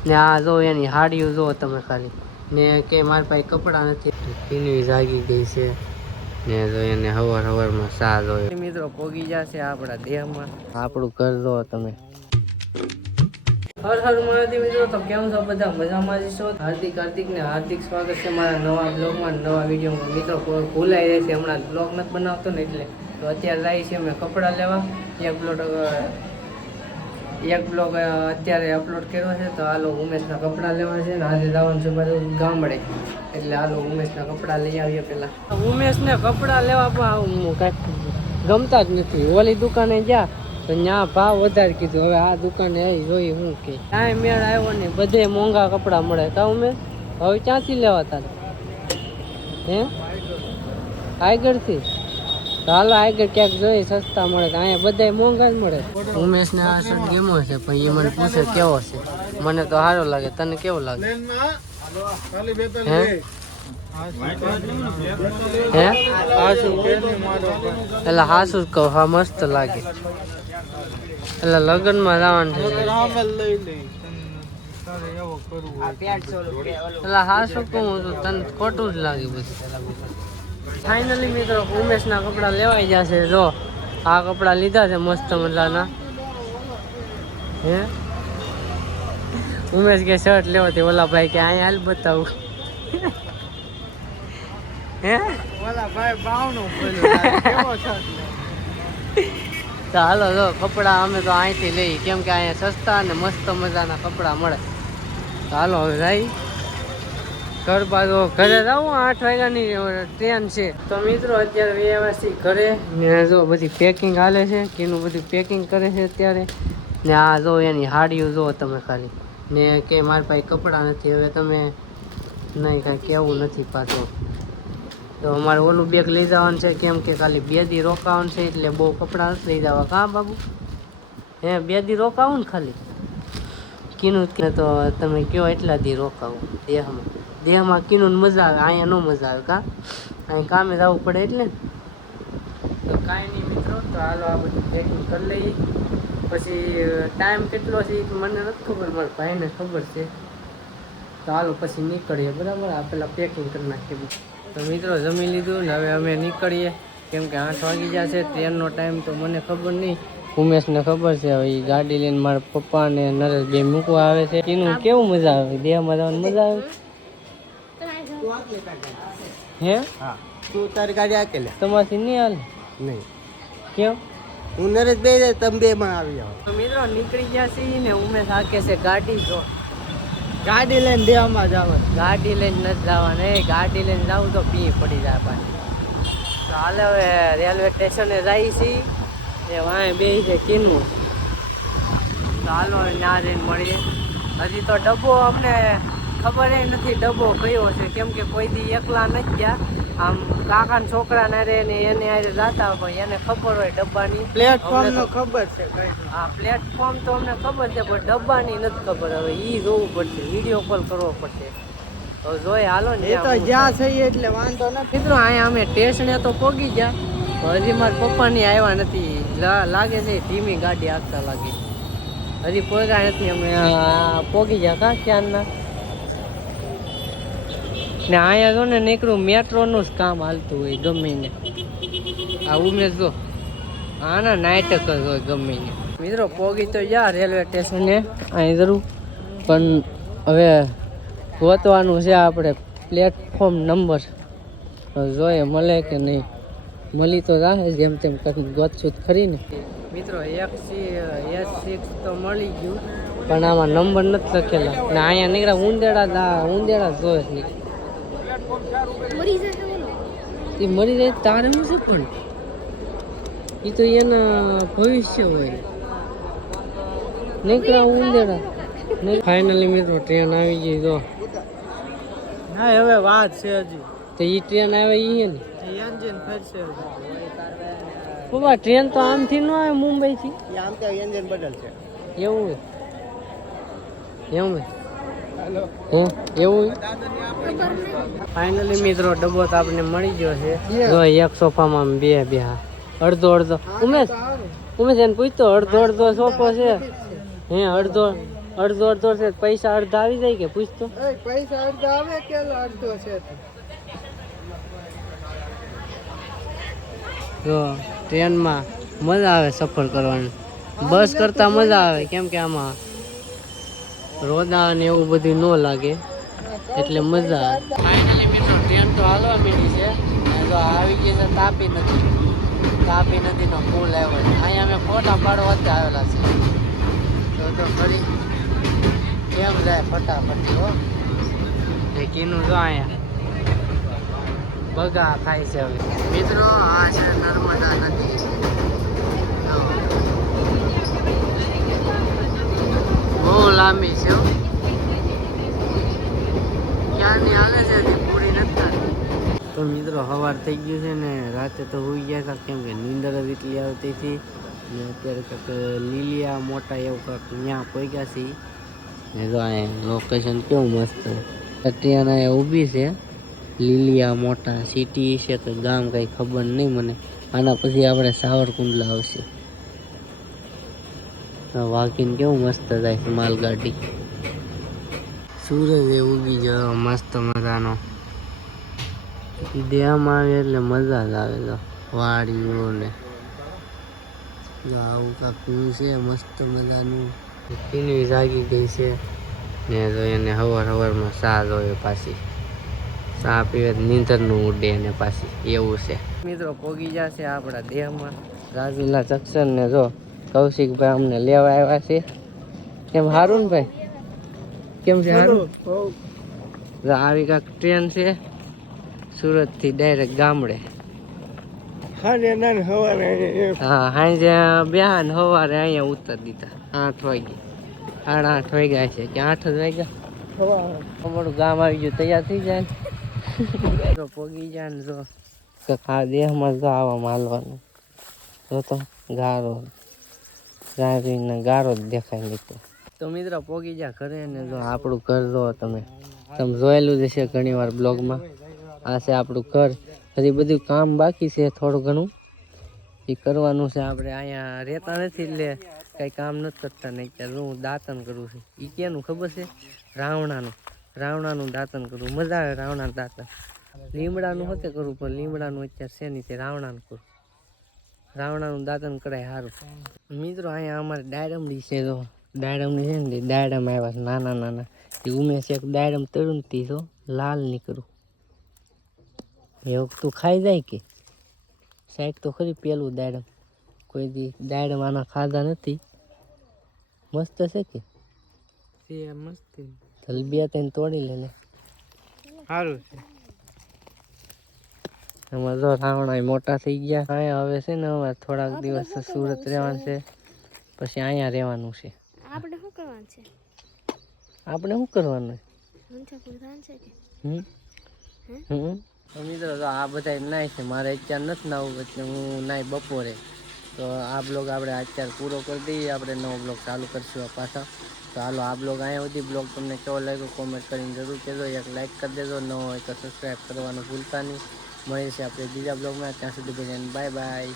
ને આ જો એની હાડીઓ જો તમે ખાલી ને કે મારી પાસે કપડાં નથી પીનવી જાગી ગઈ છે ને જો એને હવારમાં સા જોયો મિત્રો પોગી જશે આપણા દેહમાં આપણું ઘર જો તમે હર હર મહાદેવ મિત્રો તો કેમ છો બધા મજામાં જ છો હાર્દિક ને હાર્દિક સ્વાગત છે મારા નવા બ્લોગમાં નવા વિડીયોમાં મિત્રો ભૂલાઈ રહે છે હમણાં બ્લોગ નથી બનાવતો ને એટલે તો અત્યારે જાય છે અમે કપડાં લેવા એક બ્લોગ અત્યારે અપલોડ કર્યો છે તો હાલો ઉમેશના કપડાં લેવા છે ને આજે જવાનું છે બધું ગામડે એટલે હાલો ઉમેશના કપડાં લઈ આવીએ પેલા ઉમેશને કપડાં લેવા પણ કાંઈક ગમતા જ નથી ઓલી દુકાને ગયા તો ત્યાં ભાવ વધારે કીધું હવે આ દુકાને આવી જોઈ હું કે કાંઈ મેળ આવ્યો ને બધે મોંઘા કપડાં મળે કા ઉમેશ હવે ક્યાંથી લેવા તારે હે આગળથી હાલો આગળ ક્યાંક જોઈ સસ્તા મળે અહીંયા બધા મોંઘા જ મળે ઉમેશને આ શર્ટ ગેમો છે પણ એ મને પૂછે કેવો છે મને તો સારો લાગે તને કેવો લાગે હે એટલે હાસુ જ કહું હા મસ્ત લાગે એટલે લગ્નમાં જવાનું છે એટલે હાસુ કહું તો તને ખોટું જ લાગે બધું ફાઇનલી મિત્રો ઉમેશના કપડાં લેવાઈ જશે જો આ કપડાં લીધા છે મસ્ત મજાના હે ઉમેશ કે શર્ટ લેવો તે ઓલા ભાઈ કે અહીંયા હાલ બતાવું હે ઓલા ભાઈ ભાવનો કેવો શર્ટ તો હાલો જો કપડાં અમે તો અહીંથી લઈએ કેમ કે અહીંયા સસ્તા અને મસ્ત મજાના કપડાં મળે તો હાલો હવે જાય ઘર બાજુ ઘરે જાઉં 8 વાગ્યાની ટ્રેન છે તો મિત્રો અત્યારે વ્યવસ્થિત ઘરે ને જો બધી પેકિંગ હાલે છે કેનું બધું પેકિંગ કરે છે અત્યારે ને આ જો એની હાડીઓ જો તમે ખાલી ને કે મારી પાસે કપડાં નથી હવે તમે નહીં કાંઈ કહેવું નથી પાછું તો અમારે ઓલું બેગ લઈ જવાનું છે કેમ કે ખાલી 2 દી રોકાવાનું છે એટલે બહુ કપડાં નથી લઈ જવા કાં બાબુ હે 2 દી રોકાવું ને ખાલી કીનું તો તમે કયો એટલા દી રોકાવું દેહમાં કીનું મજા આવે અહીંયા ન મજા આવે કાં અહીં કામે જવું પડે એટલે ને તો કાંઈ નહીં મિત્રો તો હાલો આ બધું પેકિંગ કરી લઈએ પછી ટાઈમ કેટલો છે એ મને નથી ખબર મારા ભાઈને ખબર છે તો હાલો પછી નીકળીએ બરાબર આ પેલા પેકિંગ કરી નાખીએ તો મિત્રો જમી લીધું ને હવે અમે નીકળીએ કેમ કે 8 વાગી જશે ટ્રેનનો ટાઈમ તો મને ખબર નહીં ઉમેશને ખબર છે હવે એ ગાડી લઈને મારા પપ્પા ને નરેશ બે મૂકવા આવે છે એનું કેવું મજા આવે દેહમાં જવાનું મજા આવે હે હા તું તારી ગાડી આકેલે તમારી નહીં હાલે નહીં કેમ હું નરેશ બે જાય તમે બે માં આવી જાવ તો મિત્રો નીકળી ગયા છીએ ને ઉમેશ હાકે છે ગાડી જો ગાડી લઈને દેવામાં જાવ ગાડી લઈને નથી જવાનું એ ગાડી લઈને જાવું તો પી પડી જાય પાછી તો હાલે હવે રેલવે સ્ટેશને જાય છીએ એ વાંહે બે છે કીનું તો હાલો ના જઈને મળીએ હજી તો ડબ્બો અમને ખબર એ નથી ડબ્બો કયો છે કેમ કે કોઈ દી એકલા નથી ગયા આમ કાકા છોકરા ના રે ને એને આજે જાતા હોય એને ખબર હોય ડબ્બાની પ્લેટફોર્મ નો ખબર છે હા પ્લેટફોર્મ તો અમને ખબર છે પણ ડબ્બાની નથી ખબર હવે ઈ જોવું પડશે વિડીયો કોલ કરવો પડશે તો જોઈ હાલો ને એ તો જ્યાં છે એટલે વાંધો નથી મિત્રો અહીંયા અમે સ્ટેશને તો પહોંચી ગયા હજી મારા પપ્પાની આવ્યા નથી લાગે છે ધીમી ગાડી આપતા લાગે હજી પહોંચ્યા નથી અમે પહોંચી ગયા કાં ક્યાંના ને અહીંયા જો ને નીકળું મેટ્રોનું જ કામ હાલતું હોય ગમે ને આ ઉમેશ જો આના નાટક જ હોય ગમે ને મિત્રો પોગી તો જા રેલવે સ્ટેશને અહીં જરૂર પણ હવે ગોતવાનું છે આપણે પ્લેટફોર્મ નંબર જોઈએ મળે કે નહીં મળી તો રાહે જેમ તેમ કરીને ગોતશું ખરી ને મિત્રો S6 તો મળી ગયું પણ આમાં નંબર નથી લખેલા ને અહીંયા નીકળ્યા ઉંદેડા જોવે નીકળે એ મરી જાય તારે શું પણ એ તો એના ભવિષ્ય હોય નીકળ્યા ઉંદેડા ફાઇનલી મિત્રો ટ્રેન આવી ગઈ તો હા હવે વાત છે હજી તો એ ટ્રેન આવે એ ને એન્જિન ફરશે બાબા ટ્રેન તો આમથી ન આવે મુંબઈ થી આમ તો એન્જિન બદલશે એવું એવું એવું ફાઇનલી મિત્રો ડબ્બો તો આપણે મળી ગયો છે જો એક સોફામાં બે અડધો ઉમેશ એને પૂછતો અડધો સોફો છે હે અડધો અડધો અડધો છે પૈસા અડધા આવી જાય કે પૂછતો પૈસા અડધા આવે કે અડધો છે જો ટ્રેનમાં મજા આવે સફર કરવાની બસ કરતા મજા આવે કેમ કે આમાં રોદા ને એવું બધું ન લાગે એટલે મજા આવે ફાઇનલી મિત્રો ટ્રેન તો હાલવા માંડી છે તો આવી ગઈ છે તાપી નદીનો પુલ આવ્યો છે અહીંયા અમે ફોટા પાડવા જ આવેલા છે તો ફરી કેમ જાય ફટાફટ હો કીનું જો અહીંયા બગા થાય છે હવે મિત્રો આ છે નર્મદા નદી બહુ લાંબી છે ક્યારની હાલે છે હજી પૂરી નથી તો મિત્રો સવાર થઈ ગયું છે ને રાતે તો હોઈ ગયા હતા કેમ કે નીંદર જ એટલી આવતી હતી ને અત્યારે કંઈક લીલિયા મોટા એવું કંઈક ત્યાં પહોંચ્યા છીએ ને જો અહીંયા લોકેશન કેવું મસ્ત ટ્રેન અહીંયા ઊભી છે લીલિયા મોટા સિટી છે તો ગામ કંઈ ખબર નહીં મને આના પછી આપણે સાવરકુંડલા આવશે વાકીને કેવું મસ્ત થાય છે માલગાડી સૂરજ એ ઉગી ગયો મસ્ત મજાનો દેહમાં આવે એટલે મજા જ આવે તો વાડીઓ ને આવું કાંક છે મસ્ત મજાનું પીની જાગી ગઈ છે ને તો એને સવારમાં ચા જોઈએ પાછી ચા પીવે નીંદરનું ઉડે ને પાછી એવું છે મિત્રો પોગી જશે આપણા દેહમાં રાજુલા જંકશન ને જો કૌશિકભાઈ અમને લેવા આવ્યા છે કેમ સારું ને ભાઈ કેમ છે સારું આવી કાંક ટ્રેન છે સુરત થી ડાયરેક્ટ ગામડે હા સાંજે બેહા ને સવારે અહીંયા ઉતર દીધા 8 વાગે 8:30 વાગ્યા છે કે 8 જ વાગ્યા અમારું ગામ આવી ગયું તૈયાર થઈ જાય તો પોગી જાય ને જો આ દેહમાં જો આવામાં હાલવાનું જો તો ગારો ગારો જ દેખાય મિત્રો તો મિત્રો પોગી જા ઘરે ને જો આપણું ઘર જો તમે જોયેલું જ હશે ઘણી વાર બ્લોગમાં આ છે આપણું ઘર હજી બધું કામ બાકી છે થોડું ઘણું એ કરવાનું છે આપણે અહીંયા રહેતા નથી એટલે કંઈ કામ નથી કરતા નહીં ત્યારે હું દાંતન કરું છું એ ક્યાંનું ખબર છે રાવણાનું દાંતન કરું મજા આવે રાવણાનું દાંતન લીમડાનું હોતે કરું પણ લીમડાનું અત્યારે છે નહીં તે રાવણાનું કરું રાવણાનું દાંતન કરાય સારું મિત્રો અહીંયા અમારે ડાયરમડી છે તો ડાયરમડી છે ને ડાયરમ આવ્યા છે નાના નાના એ ઉમેશ એક ડાયરમ તળું તી તો લાલ નીકળું એવું તું ખાઈ જાય કે સાહેબ તો ખરી પેલું દાડમ કોઈ દી દાડમ આના ખાધા નથી મસ્ત છે કે મસ્ત જલબિયા તેને તોડી લે સારું છે એમાં જો રાવણા મોટા થઈ ગયા અહીંયા હવે છે ને હવે થોડાક દિવસ સુરત રહેવાનું છે પછી અહીંયા રહેવાનું છે આપણે શું કરવાનું મિત્રો તો આ બધા નાય છે મારે અત્યારે નથી નાવું એટલે હું નાય બપોરે તો આ બ્લોગ આપણે અત્યારે પૂરો કરી દઈએ આપણે નવો બ્લોગ ચાલુ કરશું પાછા તો હાલો આ બ્લોગ અહીંયા સુધી બ્લોગ તમને કેવો લાગ્યો કોમેન્ટ કરીને જરૂર કહેજો એક લાઇક કરી દેજો ન હોય તો સબસ્ક્રાઈબ કરવાનું ભૂલતા નહીં મળીએ છીએ આપણે બીજા બ્લોગમાં ત્યાં સુધી બધાને બાય બાય